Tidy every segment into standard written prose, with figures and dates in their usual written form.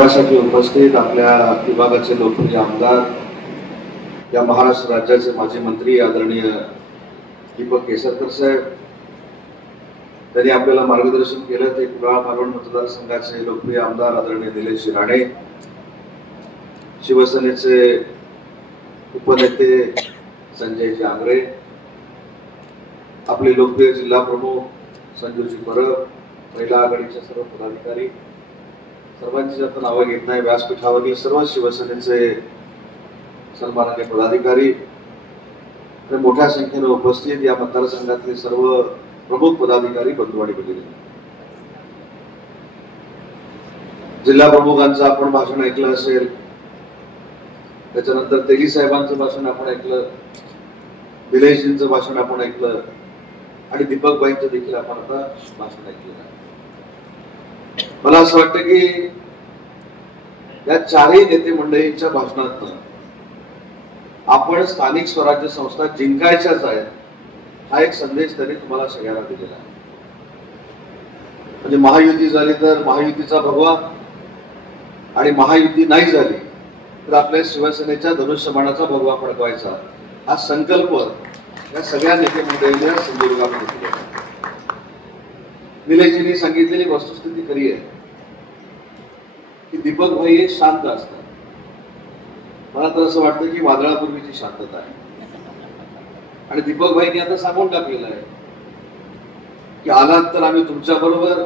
मेळाव्यासाठी उपस्थित आपल्या विभागाचे लोकप्रिय आमदार, या महाराष्ट्र राज्याचे माजी मंत्री आदरणीय दीपक केसरकर साहेब, त्यांनी आपल्याला मार्गदर्शन केलं ते कुडाळ मालवण मतदारसंघाचे लोकप्रिय आमदार आदरणीय निलेश राणे, शिवसेनेचे उपनेते संजयजी आंग्रे, आपले लोकप्रिय जिल्हा प्रमुख संजूजी परब, महिला आघाडीचे सर्व पदाधिकारी, सर्वांची आता नावं घेत नाही, व्यासपीठावरील सर्व शिवसेनेचे सन्माननीय पदाधिकारी, मोठ्या संख्येने उपस्थित या मतदारसंघातले सर्व प्रमुख पदाधिकारी, बंधू आणि भगिनी, जिल्हा प्रमुखांचं आपण भाषण ऐकलं असेल, त्याच्यानंतर तेली साहेबांचं भाषण आपण ऐकलं, निलेशजींचं भाषण आपण ऐकलं आणि दीपक भाईंचं देखील आपण आता भाषण ऐकलेलं आहे. मला असं वाटतं की या चारही नेते मंडळींच्या भाषणातून आपण स्थानिक स्वराज्य संस्था जिंकायच्याच आहेत हा एक संदेश त्यांनी तुम्हाला सगळ्यांना दिलेला आहे. म्हणजे महायुती झाली तर महायुतीचा भगवा आणि महायुती नाही झाली तर आपल्या शिवसेनेच्या धनुष्यबाणाचा भगवा फडकवायचा हा संकल्प या सगळ्या नेते मंडळींनी सिंधुदुर्गात घेतला. निलेशजींनी सांगितलेली वस्तुस्थिती खरी आहे की दीपक भाई हे शांत असतात. मला तर असं वाटतं की वादळापूर्वीची शांतता आहे आणि दीपक भाईंनी आता सांगून टाकलेलं आहे की आलात तर आम्ही तुमच्या बरोबर,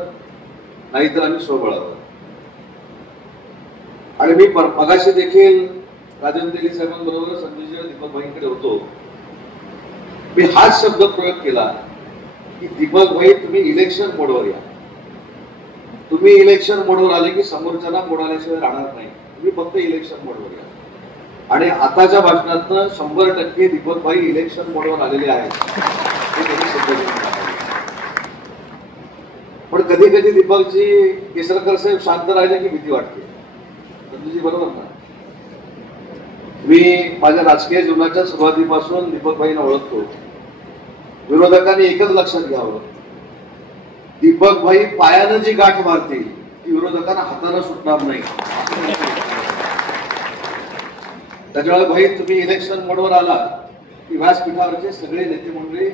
नाहीतर आम्ही स्वबळावर. आणि मी मगाशी देखील राजेंद्र तेली साहेबांबरोबर संजय दीपक भाईंकडे होतो, मी हाच शब्द प्रयोग केला की दीपक भाई तुम्ही इलेक्शन मोडवर या. तुम्ही इलेक्शन मोडवर आले की समोरच्याला मोड आल्याशिवाय राहणार नाही. तुम्ही फक्त इलेक्शन मोडवर या. आणि आताच्या भाषणातनं 100% दीपक भाई इलेक्शन मोडवर आलेले आहेत. पण कधी कधी दीपकजी केसरकर साहेब शांत राहिले की भीती वाटते. संजयजी बरोबर ना? मी माझ्या राजकीय जीवनाच्या सुरुवातीपासून दीपक भाईंना ओळखतो. विरोधकांनी एकच लक्षात घ्यावं, दीपक भाई पायानं जी गाठ मारतील ती विरोधकांना हातानं सुटणार नाही. त्याच्यामुळे भाई तुम्ही इलेक्शन मोडवर आला की व्यासपीठावरचे सगळे नेते मंडळी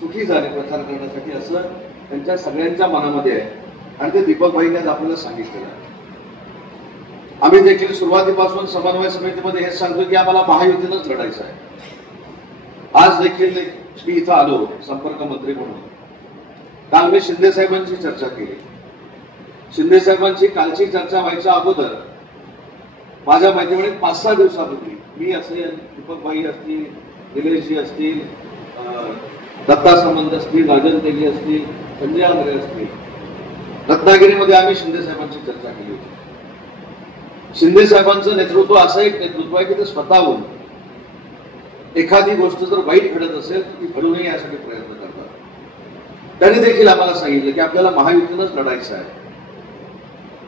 सुखी झाले प्रचार करण्यासाठी, असं त्यांच्या सगळ्यांच्या मनामध्ये आहे आणि ते दीपक भाईंनी आज आपल्याला सांगितलेलं आहे. आम्ही देखील सुरुवातीपासून समन्वय समितीमध्ये हेच सांगतो की आम्हाला महायुतीनंच लढायचं आहे. आज देखील मी इथं आलो संपर्क मंत्री म्हणून. काल मी शिंदे साहेबांची चर्चा केली. शिंदे साहेबांची कालची चर्चा व्हायच्या अगोदर माझ्या माहितीमुळे 5-6 दिवसापूर्वी मी असेल, दीपक भाई असतील, निलेशजी असतील, दत्ता सामंत असतील, राजन तेली असतील, संजय आंग्रे असतील, रत्नागिरीमध्ये आम्ही शिंदे साहेबांची चर्चा केली होती. शिंदे साहेबांचं नेतृत्व असं एक नेतृत्व आहे की ते स्वतःहून एखादी गोष्ट जर वाईट घडत असेल तर ती घडू नये यासाठी प्रयत्न करतात. त्यांनी देखील आम्हाला सांगितलं की आपल्याला महायुतीनंच लढायचं आहे.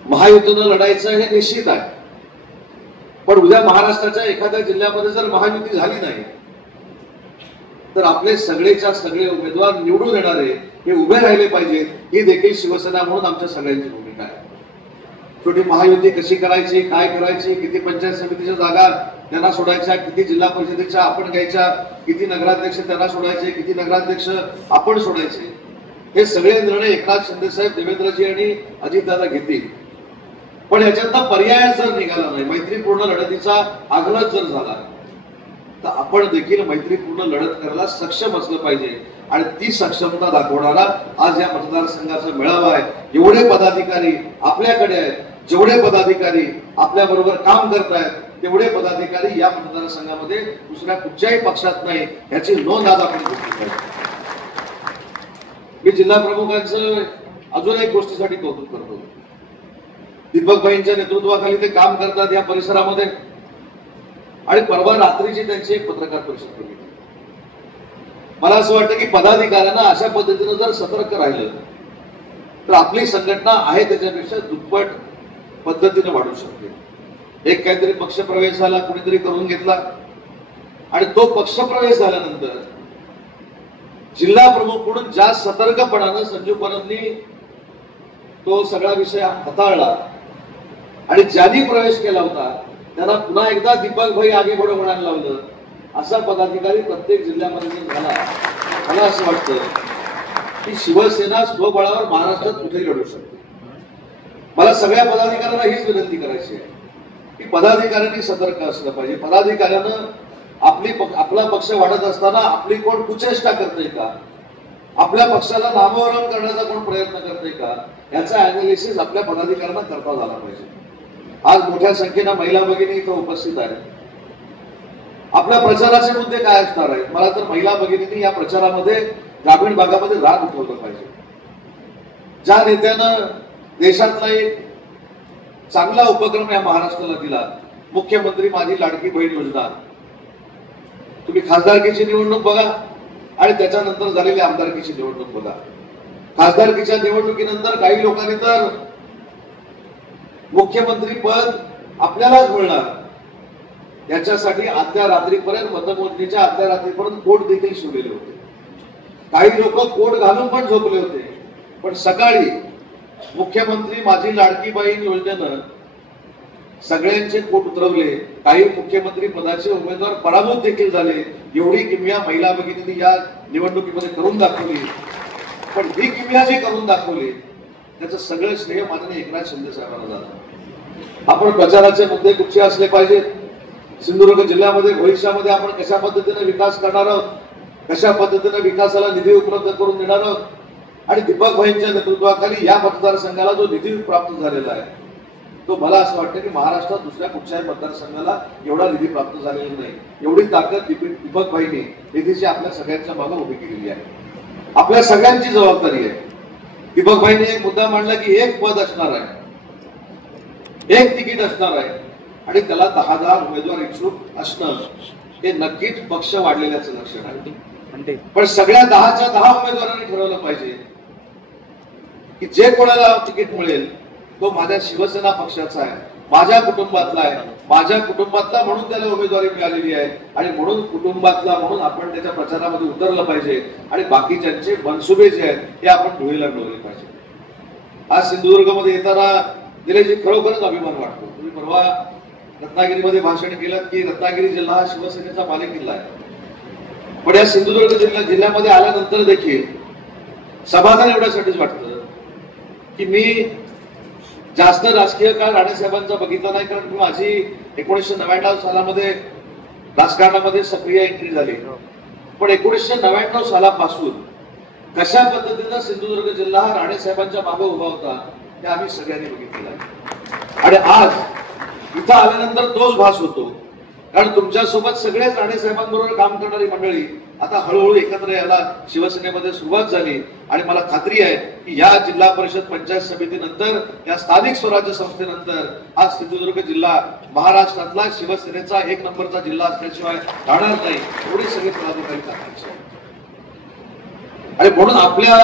महायुतीनं लढायचं हे निश्चित आहे, पण उद्या महाराष्ट्राच्या एखाद्या जिल्ह्यामध्ये जर महायुती झाली नाही तर आपले सगळेच्या सगळे उमेदवार निवडून येणारे हे उभे राहिले पाहिजेत, ही देखील शिवसेना म्हणून आमच्या सगळ्यांची भूमिका आहे. शेवटी महायुती कशी करायची, काय करायची, किती पंचायत समितीच्या जागा त्यांना सोडायच्या, किती जिल्हा परिषदेच्या आपण घ्यायच्या, किती नगराध्यक्ष त्यांना सोडायचे, किती नगराध्यक्ष आपण सोडायचे, हे सगळे निर्णय एकनाथ शिंदे साहेब, देवेंद्रजी आणि अजितदादा घेतील. पण याच्यातला पर्याय जर निघाला नाही, मैत्रीपूर्ण लढतीचा आग्रह जर झाला तर आपण देखील मैत्रीपूर्ण लढत करायला सक्षम असलं पाहिजे. आणि ती सक्षमता दाखवणारा आज या मतदारसंघाचा मेळावा आहे. एवढे पदाधिकारी आपल्याकडे आहेत, जेवढे पदाधिकारी आपल्या बरोबर काम करत आहेत तेवढे पदाधिकारी या मतदारसंघामध्ये दुसऱ्या कुठच्याही पक्षात नाही, याची नोंद आज आपण घेतली पाहिजे. मी जिल्हा प्रमुखांचं अजून एक गोष्टीसाठी कौतुक करतो. दीपक भाईंच्या नेतृत्वाखाली ते काम करतात या परिसरामध्ये आणि परवा रात्रीची त्यांची एक पत्रकार परिषद केली. मला असं वाटतं की पदाधिकाऱ्यांना अशा पद्धतीनं जर सतर्क राहिलं तर आपली संघटना आहे त्याच्यापेक्षा दुप्पट पद्धतीने वाढू शकते. एक काहीतरी पक्षप्रवेश झाला, कुणीतरी करून घेतला आणि तो पक्षप्रवेश झाल्यानंतर जिल्हा प्रमुख म्हणून ज्या सतर्कपणानं संजू परबनी तो सगळा विषय हाताळला आणि ज्यांनी प्रवेश केला होता त्यांना पुन्हा एकदा दीपक भाई आगे पुढे म्हणायला लावलं. असा पदाधिकारी प्रत्येक जिल्ह्यामध्ये जर झाला, मला असं वाटतं की शिवसेना स्वबळावर महाराष्ट्रात कुठेही लढू शकते. मला सगळ्या पदाधिकाऱ्यांना हीच विनंती करायची आहे की पदाधिकाऱ्यांनी सतर्क असलं पाहिजे. पदाधिकाऱ्यानं आपला पक्ष वाढत असताना आपली कोण कुचेष्टा करते का, आपल्या पक्षाला नामोहरम करण्याचा कोण प्रयत्न करते का, याचा अनालिसिस आपल्या पदाधिकाऱ्यांना करता झाला पाहिजे. आज मोठ्या संख्येनं महिला भगिनी इथं उपस्थित आहेत. आपल्या प्रचाराचे मुद्दे काय असणार आहेत? मला तर महिला भगिनींनी या प्रचारामध्ये ग्रामीण भागामध्ये राग उठवलं पाहिजे. ज्या नेत्यानं देशातला एक चांगला उपक्रम या महाराष्ट्राला दिला, मुख्यमंत्री माझी लाडकी बहीण योजना, तुम्ही खासदारकीची निवडणूक बघा आणि त्याच्यानंतर झालेली आमदारकीची निवडणूक बघा. खासदारकीच्या निवडणुकीनंतर काही लोकांनी तर मुख्यमंत्री पद आपल्यालाच मिळणार याच्यासाठी आदल्या रात्रीपर्यंत, मतमोजणीच्या आदल्या रात्रीपर्यंत कोट देखील शिवलेले होते. काही लोक कोट घालून पण झोपले होते. पण सकाळी मुख्यमंत्री माझी लाडकी बहीण योजनेनं सगळ्यांचे कोट उतरवले. काही मुख्यमंत्री पदाचे उमेदवार पराभूत देखील झाले. एवढी किमया महिला भगिनींनी या निवडणुकीमध्ये करून दाखवली. पण ही किमया जी करून दाखवली त्याचं सगळं श्रेय माननीय एकनाथ शिंदे साहेबांना जातं. आपण प्रचाराचे मुद्दे कुठचे असले पाहिजेत, सिंधुदुर्ग जिल्ह्यामध्ये भविष्यामध्ये आपण कशा पद्धतीने विकास करणार आहोत, कशा पद्धतीने विकासाला निधी उपलब्ध करून देणार आहोत, आणि दीपक भाईंच्या नेतृत्वाखाली या मतदारसंघाला जो निधी प्राप्त झालेला आहे तो मला असं वाटतं की महाराष्ट्रात दुसऱ्या कुठच्याही मतदारसंघाला एवढा निधी प्राप्त झालेला नाही. एवढी ताकद दीपक भाईंनी निधीची आपल्या सगळ्यांच्या मागे उभी केलेली आहे. आपल्या सगळ्यांची जबाबदारी आहे. दीपक भाईने एक मुद्दा मांडला की एक पद असणार आहे, एक तिकीट असणार आहे आणि त्याला 10 उमेदवार इच्छुक असणं हे नक्कीच पक्ष वाढलेल्याचं लक्षण आहे. पण सगळ्या 10च्या 10 उमेदवारांनी ठरवलं पाहिजे की जे कोणाला तिकीट मिळेल तो माझ्या शिवसेना पक्षाचा आहे, माझ्या कुटुंबातला आहे, माझ्या कुटुंबातला म्हणून त्याला उमेदवारी मिळालेली आहे आणि म्हणून कुटुंबातला म्हणून आपण त्याच्या प्रचारामध्ये उतरलं पाहिजे आणि बाकीच्यांचे मनसुबे जे आहेत ते आपण धुळीला डोलले पाहिजे. आज सिंधुदुर्गमध्ये येताना दिलेजी खरोखरच अभिमान वाटतो. तुम्ही परवा रत्नागिरीमध्ये भाषण केलं की रत्नागिरी जिल्हा हा शिवसेनेचा बालेकिल्ला आहे. पण या सिंधुदुर्ग जिल्ह्यामध्ये आल्यानंतर देखील समाधान एवढ्यासाठीच वाटतं की मी जास्त राजकीय काळ राणेसाहेबांचा बघितला नाही, कारण माझी 1999 सालामध्ये राजकारणामध्ये सक्रिय एंट्री झाली. पण 1999 सालापासून कशा पद्धतीनं सिंधुदुर्ग जिल्हा हा राणेसाहेबांच्या मागे उभा होता ते आम्ही सगळ्यांनी बघितलेलं आहे. आणि आज इथं आल्यानंतर तोच भास होतो, कारण तुमच्यासोबत सगळेच राणेसाहेबांबरोबर काम करणारी मंडळी आता हळूहळू एकत्र यायला शिवसेनेमध्ये सुरुवात झाली. आणि मला खात्री आहे की या जिल्हा परिषद पंचायत समितीनंतर, या स्थानिक स्वराज्य संस्थेनंतर आज सिंधुदुर्ग जिल्हा महाराष्ट्रातला शिवसेनेचा 1 नंबरचा जिल्हा असल्याशिवाय राहणार नाही. एवढी सगळी पदाधिकारी कामाची आहे. आणि म्हणून आपल्या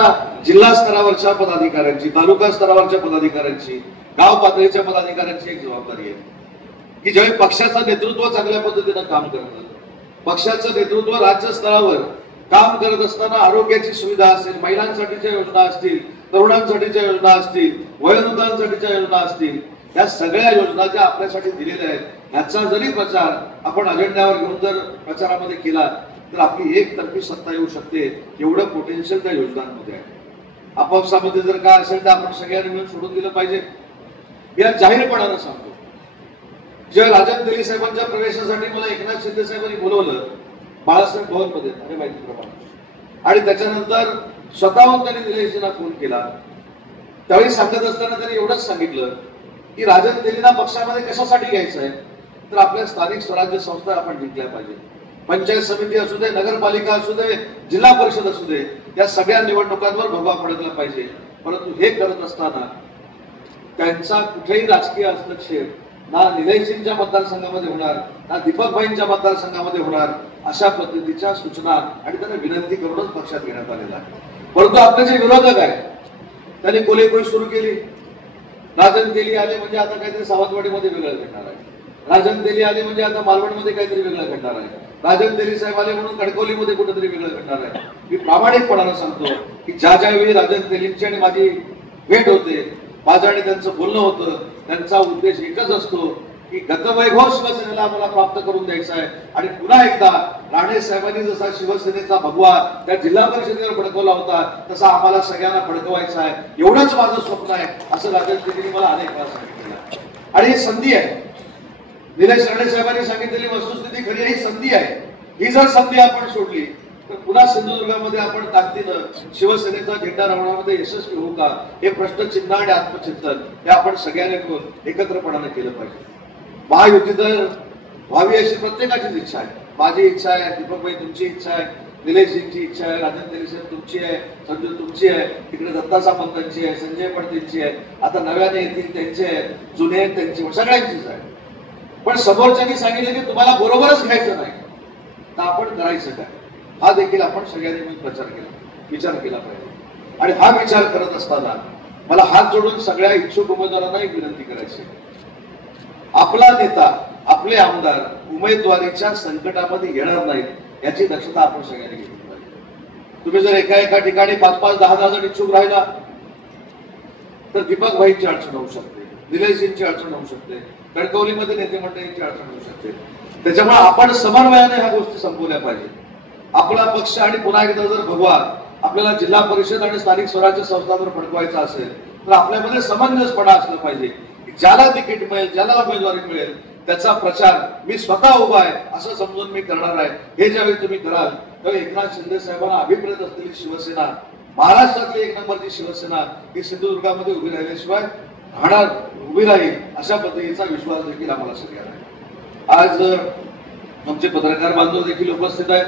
जिल्हा स्तरावरच्या पदाधिकाऱ्यांची, तालुका स्तरावरच्या पदाधिकाऱ्यांची, गाव पातळीच्या पदाधिकाऱ्यांची एक जबाबदारी आहे की ज्यावेळी पक्षाचं नेतृत्व चांगल्या पद्धतीनं काम करतं, पक्षाचं नेतृत्व राज्य स्तरावर काम करत असताना आरोग्याची सुविधा असेल, महिलांसाठीच्या योजना असतील, तरुणांसाठीच्या योजना असतील, वयोवृद्धांसाठीच्या योजना असतील, या सगळ्या योजना ज्या आपल्यासाठी दिलेल्या आहेत ह्याचा जरी प्रचार आपण अजेंड्यावर घेऊन जर प्रचारामध्ये केला तर आपली एकतर्फी सत्ता येऊ शकते. एवढं पोटेन्शियल त्या योजनांमध्ये आहे. आपापसामध्ये जर काय असेल तर आपण सगळ्यांनी मिळून सोडून दिलं पाहिजे. या जाहीरपणानं सांगतो, जेव्हा राजन तेली साहेबांच्या प्रवेशासाठी मला एकनाथ शिंदे साहेबांनी बोलवलं बाळासाहेब भवनमध्ये अरे माहितीप्रमाणे, आणि त्याच्यानंतर स्वतःहून त्यांनी निलेशजींना फोन केला. त्यावेळी सांगत असताना त्यांनी एवढंच सांगितलं की राजन तेलींना पक्षामध्ये कशासाठी घ्यायचं आहे, तर आपल्या स्थानिक स्वराज्य संस्था आपण जिंकल्या पाहिजे. पंचायत समिती असू दे, नगरपालिका असू दे, जिल्हा परिषद असू दे, या सगळ्या निवडणुकांवर भगवा पडकला पाहिजे. परंतु हे करत असताना त्यांचा कुठेही राजकीय हस्तक्षेप ना निलेशजींच्या मतदारसंघामध्ये होणार, ना दीपक भाईंच्या मतदारसंघामध्ये होणार, अशा पद्धतीच्या सूचना आणि त्यांना विनंती करूनच पक्षात घेण्यात आलेला आहे. परंतु आपले जे विरोधक आहेत त्यांनी कोलेकोई सुरू केली. राजन तेली आले म्हणजे आता काहीतरी सावंतवाडीमध्ये वेगळं घडणार आहे, राजन तेली आले म्हणजे आता मालवणमध्ये काहीतरी वेगळं घडणार आहे, राजन तेली साहेब आले म्हणून कणकवलीमध्ये कुठेतरी वेगळं घडणार आहे. मी प्रामाणिकपणानं सांगतो की ज्या ज्यावेळी राजन तेलींची आणि माझी भेट होते माझं आणि त्यांचं बोलणं होतं. त्यांचा उद्देश एकच असतो की गतवैभव शिवसेनेला आम्हाला प्राप्त करून द्यायचा आहे आणि पुन्हा एकदा राणे साहेबांनी जसा शिवसेनेचा भगवा त्या जिल्हा परिषदेवर भडकवला होता तसा आम्हाला सगळ्यांना भडकवायचा आहे. एवढंच माझं स्वप्न आहे असं राजन मला अनेक वेळा सांगितलेलं आणि ही संधी आहे. निलेश राणे साहेबांनी सांगितलेली वस्तुस्थिती खरी ही संधी आहे. ही जर संधी आपण सोडली तर पुन्हा सिंधुदुर्गामध्ये आपण ताकदीनं शिवसेनेचा झेंडा रोवण्यामध्ये यशस्वी होऊ का हे प्रश्नचिन्ह आणि आत्मचिंतन हे आपण सगळ्यांनी मिळून एकत्रपणाने केलं पाहिजे. महायुती तर व्हावी अशी प्रत्येकाचीच इच्छा आहे. माझी इच्छा आहे, दीपकभाई तुमची इच्छा आहे, निलेशजींची इच्छा आहे, राजन तेलीसेन तुमची आहे, संजू तुमची आहे, तिकडे दत्ता सामंतांची आहे, संजय पडतेंची आहे, आता नव्याने येतील त्यांचे आहे, जुने आहेत त्यांची, सगळ्यांचीच आहे. पण समोरच्यांनी सांगितलं की तुम्हाला बरोबरच घ्यायचं नाही तर आपण करायचं काय हा देखील आपण सगळ्यांनी मिळून विचार केला पाहिजे. आणि हा विचार करत असताना मला हात जोडून सगळ्या इच्छुक उमेदवारांना एक विनंती करायची. आपला नेता आपले आमदार उमेदवारीच्या संकटामध्ये येणार नाहीत याची दक्षता आपण सगळ्यांनी घेतली पाहिजे. तुम्ही जर एका ठिकाणी 5-5, 10-10 जण इच्छुक राहिला तर दीपक भाईंची अडचण होऊ शकते, निलेशजींची अडचण होऊ शकते, कणकवलीमध्ये नेते मंडळींची अडचण होऊ शकते. त्याच्यामुळे आपण समन्वयाने ह्या गोष्टी संपवल्या पाहिजे. आपला पक्ष आणि पुन्हा एकदा जर भगवा आपल्याला जिल्हा परिषद आणि स्थानिक स्वराज्य संस्थांवर फडकवायचा असेल तर आपल्यामध्ये समंजसपणा असलं पाहिजे. ज्याला तिकीट मिळेल, ज्याला उमेदवारी मिळेल त्याचा प्रचार मी स्वतः उभा आहे असं समजून मी करणार आहे. हे ज्यावेळी तुम्ही कराल त्यावेळी एकनाथ शिंदे साहेबांना अभिप्रेत असलेली शिवसेना, महाराष्ट्रातली एक नंबरची शिवसेना ही सिंधुदुर्गामध्ये उभी राहिल्याशिवाय उभी राहील अशा पद्धतीचा विश्वास देखील आम्हाला सगळ्यांना. आज आमचे पत्रकार बांधव देखील उपस्थित आहेत.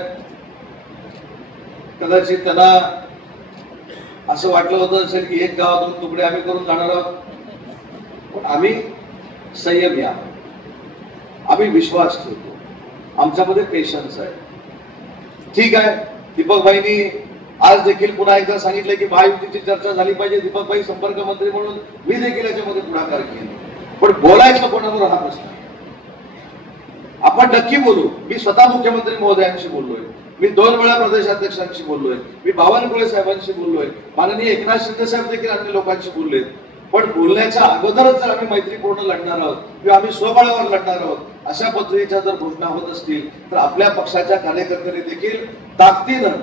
कदाचित त्यांना असं वाटलं होतं असेल की एक गावातून तुकडे आम्ही करून जाणार आहोत, पण आम्ही संयमी आहोत, आम्ही विश्वास ठेवतो, आमच्यामध्ये पेशन्स आहे. ठीक आहे, दीपकभाईंनी आज देखील पुन्हा एकदा सांगितलं की महायुतीची चर्चा झाली पाहिजे. दीपकभाई संपर्क मंत्री म्हणून मी देखील याच्यामध्ये पुढाकार घेईन, पण बोलायचं कोणावर हा प्रश्न आहे. आपण नक्की बोलू. मी स्वतः मुख्यमंत्री महोदयांशी बोललोय, मी 2 वेळा प्रदेशाध्यक्षांशी बोललोय, मी बावनकुळे साहेबांशी बोललोय, माननीय एकनाथ शिंदे साहेब देखील अन्य लोकांशी बोललेत. पण बोलण्याच्या अगोदरच जर आम्ही मैत्रीपूर्ण लढणार आहोत किंवा आम्ही स्वबळावर लढणार आहोत अशा पद्धतीच्या जर घोषणा होत असतील तर आपल्या पक्षाच्या कार्यकर्त्यांनी देखील ताकदीनं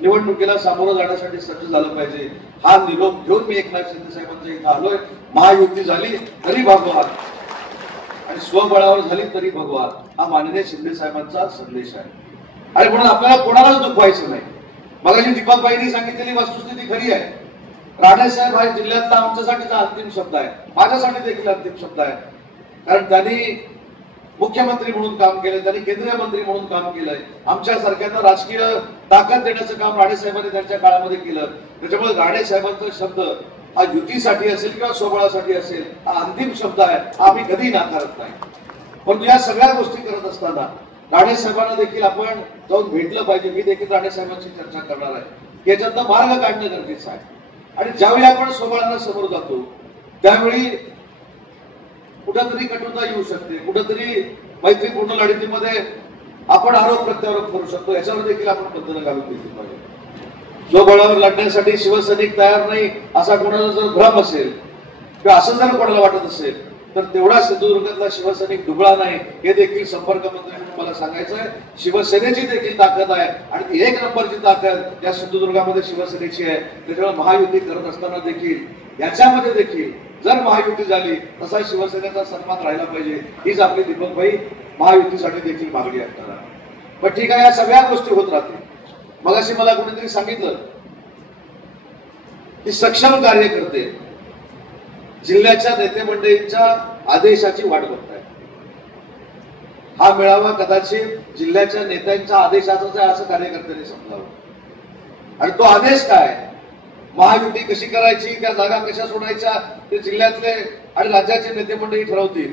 निवडणुकीला सामोरं जाण्यासाठी सज्ज झालं पाहिजे. हा निरोप घेऊन मी एकनाथ शिंदे साहेबांच्या इथं आलोय. महायुती झाली तरी भगवा आणि स्वबळावर झाली तरी भगवा हा माननीय शिंदे साहेबांचा संदेश आहे. आणि म्हणून आपल्याला कोणालाच दुखवायचं नाही. मगाशी दीपकभाईंनी सांगितलेली वस्तुस्थिती खरी आहे. राणे साहेब हा जिल्ह्यातला आमच्यासाठीचा अंतिम शब्द आहे, माझ्यासाठी देखील अंतिम शब्द आहे. कारण त्यांनी मुख्यमंत्री म्हणून काम केलंय, त्यांनी केंद्रीय मंत्री म्हणून काम केलंय. आमच्या सारख्यांना राजकीय ताकद देण्याचं काम राणे साहेबांनी त्यांच्या काळामध्ये केलं. त्याच्यामुळे राणे साहेबांचा शब्द हा युतीसाठी असेल किंवा स्वबळासाठी असेल हा अंतिम शब्द आहे, हा आम्ही कधी नाकारत नाही. पण या सगळ्या गोष्टी करत असताना राणे साहेबांना देखील आपण जाऊन भेटलं पाहिजे. मी देखील राणे साहेबांची चर्चा करणार आहे. याच्यातनं मार्ग काढणं गरजेचं आहे. आणि ज्यावेळी आपण स्वबळांना समोर जातो त्यावेळी कुठंतरी कटुता येऊ शकते, कुठंतरी मैत्रीपूर्ण लढतीमध्ये आपण आरोप प्रत्यारोप करू शकतो. याच्यावर देखील आपण बंधनं घालून घेतली पाहिजे. स्वबळावर लढण्यासाठी शिवसैनिक तयार नाही असा कोणाचा जर भ्रम असेल किंवा असं जर कोणाला वाटत असेल तर तेवढा सिंधुदुर्गातला शिवसैनिक दुबळा नाही हे देखील संपर्क मंत्री म्हणून मला सांगायचं आहे. शिवसेनेची देखील ताकद आहे आणि ती 1 नंबरची ताकद या सिंधुदुर्गामध्ये शिवसेनेची आहे. त्याच्यामुळे महायुती करत असताना देखील याच्यामध्ये देखील जर महायुती झाली तसा शिवसेनेचा सन्मान राहिला पाहिजे. हीच आपली दीपकभाई महायुतीसाठी देखील मागणी असणार आहे. पण ठीक आहे, या सगळ्या गोष्टी होत राहतील. मगाशी मला कोणीतरी सांगितलं की सक्षम कार्यकर्ते जिल्ह्याच्या नेते मंडळींच्या आदेशाची वाट बघताय. हा मेळावा कदाचित जिल्ह्याच्या नेत्यांच्या आदेशाचाच आहे असं कार्यकर्त्यांनी समजावं. आणि तो आदेश काय, महायुती कशी करायची, त्या जागा कशा सोडायच्या ते जिल्ह्यातले आणि राज्याचे नेते मंडळी ठरवतील.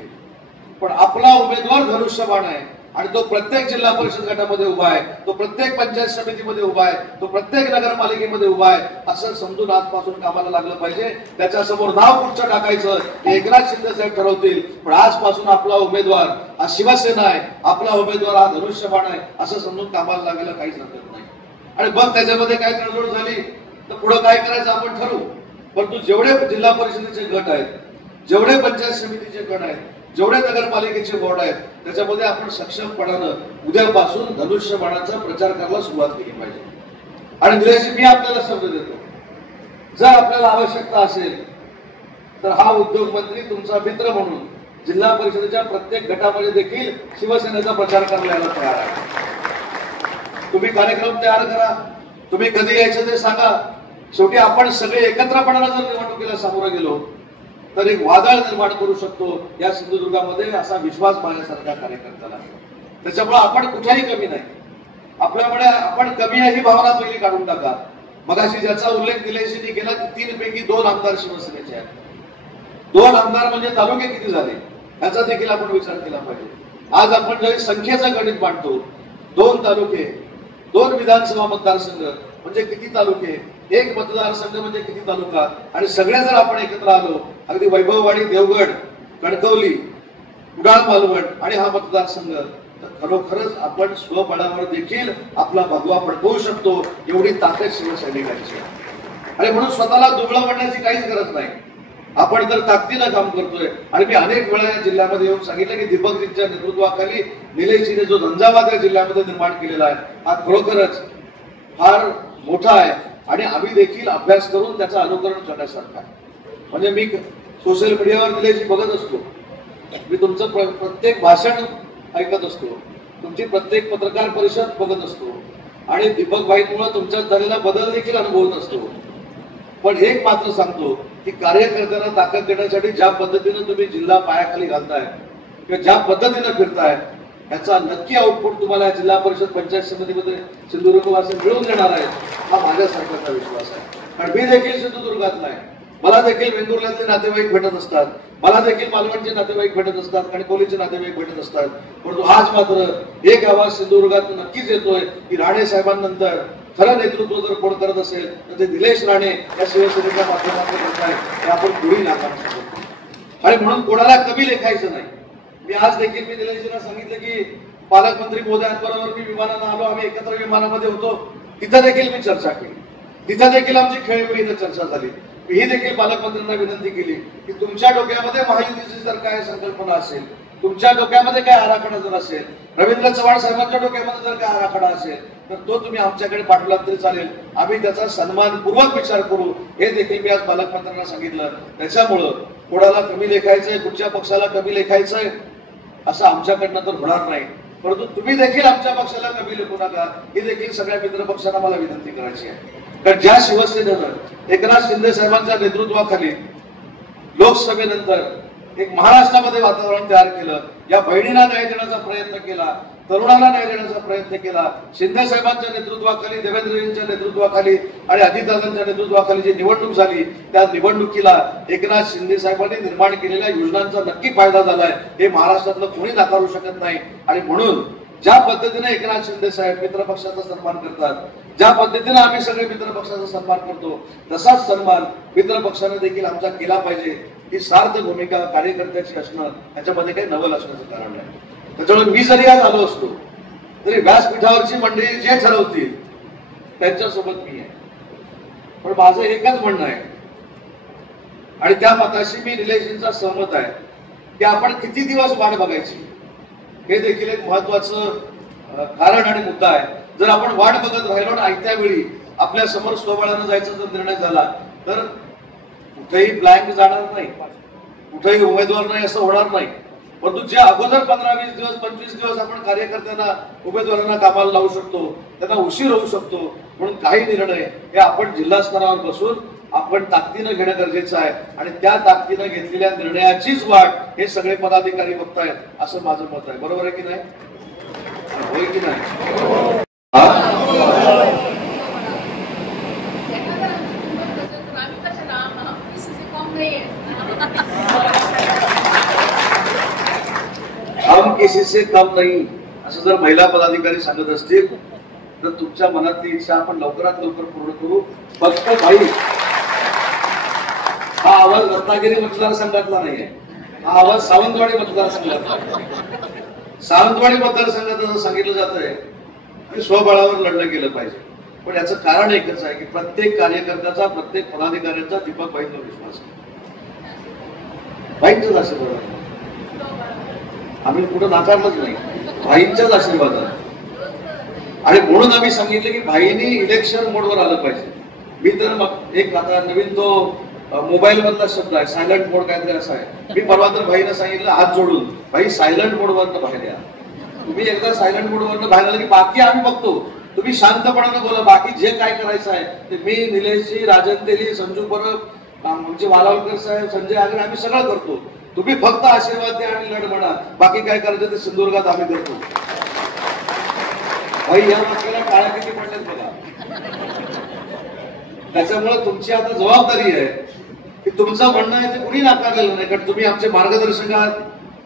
पण आपला उमेदवार धनुष्यबाण आहे आणि तो प्रत्येक जिल्हा परिषद गटामध्ये उभा आहे, तो प्रत्येक पंचायत समितीमध्ये उभा आहे, तो प्रत्येक नगरपालिकेमध्ये उभा आहे असं समजून आजपासून कामाला लागलं पाहिजे. त्याच्यासमोर नाव कुठचं टाकायचं हे एकनाथ शिंदे साहेब ठरवतील. पण आजपासून आपला उमेदवार हा शिवसेना आहे, आपला उमेदवार हा धनुष्यबाण आहे असं समजून कामाला लागायला काहीच हरकत नाही. आणि बघ त्याच्यामध्ये काय तडजोड झाली तर पुढे काय करायचं आपण ठरवू. परंतु जेवढे जिल्हा परिषदेचे गट आहेत, जेवढे पंचायत समितीचे गट आहेत, जेवढे नगरपालिकेचे बोर्ड आहेत, त्याच्यामध्ये आपण सक्षमपणानं उद्यापासून धनुष्यबाणाचा प्रचार करायला सुरुवात केली पाहिजे. आणि निलेश, मी आपल्याला शब्द देतो, जर आपल्याला आवश्यकता असेल तर हा उद्योग मंत्री तुमचा मित्र म्हणून जिल्हा परिषदेच्या प्रत्येक गटामध्ये देखील शिवसेनेचा प्रचार करायला तयार आहे. तुम्ही कार्यक्रम तयार करा, तुम्ही कधी यायचं ते सांगा. शेवटी आपण सगळे एकत्रपणानं जर निवडणुकीला सामोरं गेलो तर एक वादळ निर्माण करू शकतो या सिंधुदुर्गामध्ये, असा विश्वास माझ्यासारख्या कार्यकर्त्याला. त्याच्यामुळे आपण कुठेही कमी नाही. आपल्याकडे आपण कमी आहे ही भावना पहिली काढून टाका. मगाशी ज्याचा उल्लेख निलेशजींनी केला की 3 पैकी 2 आमदार शिवसेनेचे आहेत. 2 आमदार म्हणजे तालुके किती झाले याचा देखील आपण विचार केला पाहिजे. आज आपण ज्यावेळी संख्येचं गणित मांडतो, 2 तालुके, 2 विधानसभा मतदारसंघ म्हणजे किती तालुके, 1 मतदारसंघ म्हणजे किती तालुका, आणि सगळे जर आपण एकत्र आलो, अगदी वैभववाडी, देवगड, कणकवली, कुडाळ, मालवण आणि हा मतदारसंघ, तर खरोखरच आपण स्वबळावर देखील आपला भगवा फडकवू शकतो, एवढी ताकद शिवसैनिकांची. आणि म्हणून स्वतःला दुबळं पडण्याची काहीच गरज नाही. आपण तर ताकदीनं काम करतोय. आणि मी अनेक वेळा या जिल्ह्यामध्ये येऊन सांगितलं की दीपकजींच्या नेतृत्वाखाली निलेशजीने जो झंझावात या जिल्ह्यामध्ये निर्माण केलेला आहे हा खरोखरच फार मोठा आहे. आणि आम्ही देखील अभ्यास करून त्याचं अनुकरण करण्यासारखं आहे. म्हणजे मी सोशल मीडियावर निलेशजी बघत असतो, मी तुमचं प्रत्येक भाषण ऐकत असतो, तुमची प्रत्येक पत्रकार परिषद बघत असतो, आणि दीपक भाईंमुळे तुमच्यात झालेला बदल देखील अनुभवत असतो. पण एक मात्र सांगतो की कार्यकर्त्यांना ताकद देण्यासाठी ज्या पद्धतीनं तुम्ही जिल्हा पायाखाली घालताय किंवा ज्या पद्धतीनं फिरताय, याचा नक्की आउटपुट तुम्हाला जिल्हा परिषद पंचायत समितीमध्ये सिंधुदुर्गवासी मिळवून देणार आहे, हा माझ्यासारखाचा विश्वास आहे. कारण मी देखील सिंधुदुर्गातला आहे, मला देखील वेंगुर्ल्यातले नातेवाईक भेटत असतात, मला देखील मालवणचे नातेवाईक भेटत असतात, कणकवलीचे नातेवाईक भेटत असतात. परंतु आज मात्र एक आवाज सिंधुदुर्गात नक्कीच येतोय की राणे साहेबांनंतर खरं नेतृत्व जर कोण करत असेल तर ते निलेश राणे या शिवसेनेच्या माध्यमातून होत आहे, हे आपण पुढे नाकारू शकतो. आणि म्हणून कोणाला कमी लेखायचं नाही. मी आज देखील मी निलेशजींना सांगितलं की पालकमंत्री महोदयांबरोबर मी विमानानं आलो, आम्ही एकत्र विमानामध्ये होतो, तिथं देखील मी चर्चा केली, तिथं देखील आमची खेळीमेळीनं चर्चा झाली. ही देखील पालकमंत्र्यांना विनंती केली की तुमच्या डोक्यामध्ये महायुतीची जर काय संकल्पना असेल, तुमच्या डोक्यामध्ये काय आराखडा जर असेल, रवींद्र चव्हाण साहेबांच्या डोक्यामध्ये जर काय आराखडा असेल तर तो तुम्ही आमच्याकडे पाठवला तरी चालेल, आम्ही त्याचा सन्मानपूर्वक विचार करू, हे देखील मी आज पालकमंत्र्यांना सांगितलं. त्याच्यामुळं कोणाला कमी लेखायचंय, कुठच्या पक्षाला कमी लेखायचंय असं आमच्याकडनं तर होणार नाही. परंतु तुम्ही देखील आमच्या पक्षाला कमी लेखू नका, ही देखील सगळ्या मित्र पक्षांना मला विनंती करायची आहे. कारण ज्या शिवसेनेनं एकनाथ शिंदे साहेबांच्या नेतृत्वाखाली लोकसभेनंतर एक महाराष्ट्रामध्ये वातावरण तयार केलं, या बहिणींना न्याय देण्याचा प्रयत्न केला, तरुणांना न्याय देण्याचा प्रयत्न केला, शिंदे साहेबांच्या नेतृत्वाखाली, देवेंद्रजींच्या नेतृत्वाखाली आणि अजितदादांच्या नेतृत्वाखाली जी निवडणूक झाली, त्या निवडणुकीला एकनाथ शिंदे साहेबांनी निर्माण केलेल्या योजनांचा नक्की फायदा झालाय, हे महाराष्ट्रातलं कोणी नाकारू शकत नाही. आणि म्हणून ज्या पद्धतीने एकनाथ शिंदे साहेब मित्रपक्षाचा सन्मान करतात, ज्या पद्धतीने आम्ही सगळे मित्रपक्षाचा सन्मान करतो, तसाच सन्मान मित्रपक्षाने देखील आमचा केला पाहिजे. ही सार्थ भूमिका कार्यकर्त्याची असणं याच्यामध्ये काही नवल असण्याचं कारण नाही. त्याच्यामुळे मी जरी आज आलो असतो तरी व्यासपीठावरची मंडळी जे ठरवतील त्यांच्यासोबत मी आहे. पण माझं एकच म्हणणं आहे आणि त्या मताशी मी निलेशजींचा सहमत आहे की आपण किती दिवस वाट बघायची, हे देखील एक महत्वाचं कारण आणि मुद्दा आहे. जर आपण वाट बघत राहिलो आणि आयत्या वेळी आपल्या समोर स्वबळानं जायचा जर निर्णय झाला तर कुठेही ब्लँक जाणार नाही, कुठेही उमेदवार नाही असं होणार नाही. परंतु जे अगोदर 15-20 दिवस 25 दिवस आपण कार्यकर्त्यांना उमेदवारांना कामाला लावू शकतो, त्यांना उशीर होऊ शकतो. म्हणून काही निर्णय हे आपण जिल्हा स्तरावर बसून आपण ताकदीनं घेणं गरजेचं आहे आणि त्या ताकदीनं घेतलेल्या निर्णयाचीच वाट हे सगळे पदाधिकारी बघतायत असं माझं मत आहे. बरोबर आहे की नाही? होय की नाही? हम किसी से कम नहीं असं जर महिला पदाधिकारी सांगत असतील तर तुमच्या मनातली इच्छा आपण लवकरात लवकर पूर्ण करू. फक्त भाई हा आवाज रत्नागिरी मतदारसंघातला नाहीये, हा आवाज सावंतवाडी मतदारसंघातला. सावंतवाडी मतदारसंघात असं सांगितलं जात आहे की स्वबळावर लढलं गेलं पाहिजे. पण याचं कारण एकच आहे की प्रत्येक कार्यकर्त्याचा, प्रत्येक पदाधिकाऱ्यांचा दीपक भाईंवर विश्वास आहे. भाईंचाच आशीर्वाद आहे, आम्ही कुठं नाकारलंच नाही, भाईंचाच आशीर्वाद आहे. आणि म्हणून आम्ही सांगितलं की भाईंनी इलेक्शन मोडवर आलं पाहिजे. मी तर मग एक आता नवीन तो मोबाईल मधला शब्द आहे सायलंट मोड काहीतरी असा आहे. मी परवा तर भाईनं सांगितलं हात जोडून, भाई सायलंट मोडवरनं बाहेर या. तुम्ही एकदा सायलंट मोडवरनं बाहेर आलं की बाकी आम्ही बघतो, तुम्ही शांतपणानं बोला. बाकी जे काय करायचं आहे ते मी, निलेशजी, राजन तेली, संजू परब, आमचे वालावलकर साहेब, संजय आगरे, आम्ही सगळं करतो. तुम्ही फक्त आशीर्वाद द्या आणि लढ म्हणा. बाकी काय करायचं ते सिंधुदुर्गात आम्ही करतो. भाई या वाक्याला टाळ्या किती पडल्यात बघा. त्याच्यामुळे तुमची आता जबाबदारी आहे की तुमचं म्हणणं आहे ते कुणी नाकारलेलं नाही, कारण तुम्ही आमचे मार्गदर्शक आहात.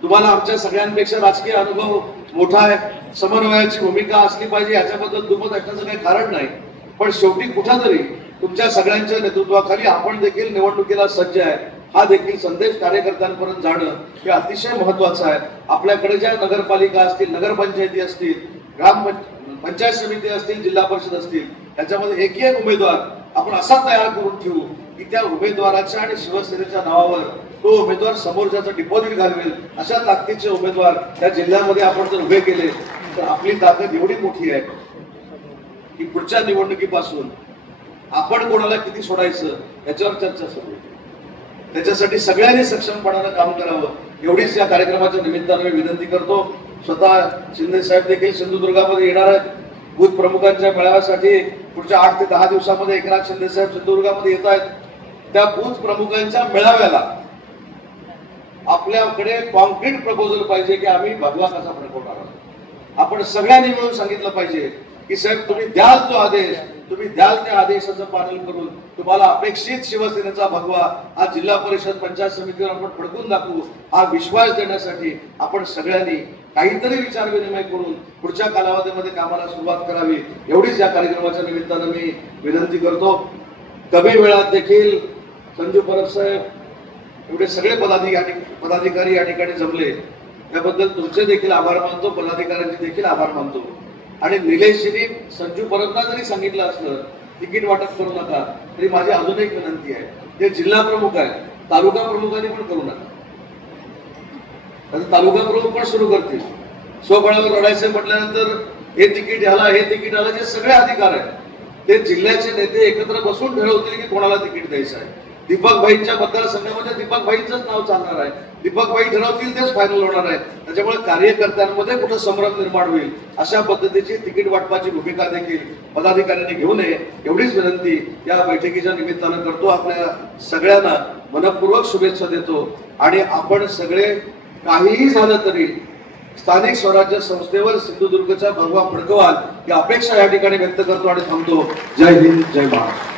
तुम्हाला आमच्या सगळ्यांपेक्षा राजकीय अनुभव मोठा आहे. समन्वयाची भूमिका असली पाहिजे याच्याबद्दल दुमत असण्याचं काही कारण नाही. पण शेवटी कुठंतरी तुमच्या सगळ्यांच्या नेतृत्वाखाली आपण देखील निवडणुकीला सज्ज आहे हा देखील संदेश कार्यकर्त्यांपर्यंत जाणं हे अतिशय महत्वाचं आहे. आपल्याकडे ज्या नगरपालिका असतील, नगरपंचायती असतील, पंचायत समिती असतील, जिल्हा परिषद असतील, त्याच्यामध्ये एक एक उमेदवार आपण असा तयार करून ठेवू की त्या उमेदवाराच्या आणि शिवसेनेच्या नावावर तो उमेदवार समोरच्याचं डिपॉझिट घालवेल अशा ताकदीचे उमेदवार त्या जिल्ह्यामध्ये आपण जर उभे केले तर आपली ताकद एवढी मोठी आहे की पुढच्या निवडणुकीपासून आपण कोणाला किती सोडायचं याच्यावर चर्चा सुरू आहे. त्याच्यासाठी सगळ्यांनी सक्षमपणानं काम करावं एवढीच या कार्यक्रमाच्या निमित्तानं मी विनंती करतो. स्वतः शिंदे साहेब देखील सिंधुदुर्गामध्ये येणार आहेत. बूथ प्रमुखांच्या मेळाव्यासाठी पुढच्या 8 ते 10 दिवसामध्ये एकनाथ शिंदे साहेब सिंधुदुर्गामध्ये येत आहेत. त्या बूथ प्रमुखांच्या मेळाव्याला आपल्याकडे कॉन्क्रीट प्रपोजल पाहिजे की आम्ही भगवा कसा फडकवणार आहोत. आपण सगळ्यांनी मिळून सांगितलं पाहिजे की साहेब तुम्ही द्याल तो आदेश, तुम्ही द्याल त्या आदेशाचं पालन करून तुम्हाला अपेक्षित शिवसेनेचा भगवा हा जिल्हा परिषद पंचायत समितीवर आपण फडकून दाखवू. हा विश्वास देण्यासाठी आपण सगळ्यांनी काहीतरी विचार विनिमय करून पुढच्या कालावधीमध्ये कामाला सुरुवात करावी एवढीच या कार्यक्रमाच्या निमित्तानं मी विनंती करतो. कमी वेळात देखील संजू परब साहेब एवढे सगळे पदाधिकारी या ठिकाणी जमले त्याबद्दल तुमचे देखील आभार मानतो, पदाधिकाऱ्यांचे देखील आभार मानतो. आणि निलेशजींनी संजू परबना जरी सांगितलं असलं तिकीट वाटप करू नका तरी माझी अजून एक विनंती आहे, ते जिल्हा प्रमुख आहेत, तालुका प्रमुखांनी पण करू नका. तालुका प्रमुख पण सुरू करतील. स्वबळावर लढायचं म्हटल्यानंतर हे तिकीट ह्याला, हे तिकीट ह्याला, जे सगळे अधिकार आहेत ते जिल्ह्याचे नेते एकत्र बसून ठरवतील की कोणाला तिकीट द्यायचं आहे. दीपक भाईंच्या मतदारसंघामध्ये दीपक भाईंचंच नाव चालणार आहे. दीपक भाई ठरवतील तेच फायनल होणार आहे. त्याच्यामुळे कार्यकर्त्यांमध्ये कुठं संभ्रम निर्माण होईल अशा पद्धतीची तिकीट वाटपाची भूमिका देखील पदाधिकाऱ्यांनी घेऊ नये एवढीच विनंती या बैठकीच्या निमित्तानं करतो. आपल्या सगळ्यांना मनपूर्वक शुभेच्छा देतो. आणि आपण सगळे काहीही झालं तरी स्थानिक स्वराज्य संस्थेवर सिंधुदुर्गच्या भगवा फडकवाल ही अपेक्षा या ठिकाणी व्यक्त करतो आणि थांबतो. जय हिंद, जय महाराष्ट्र.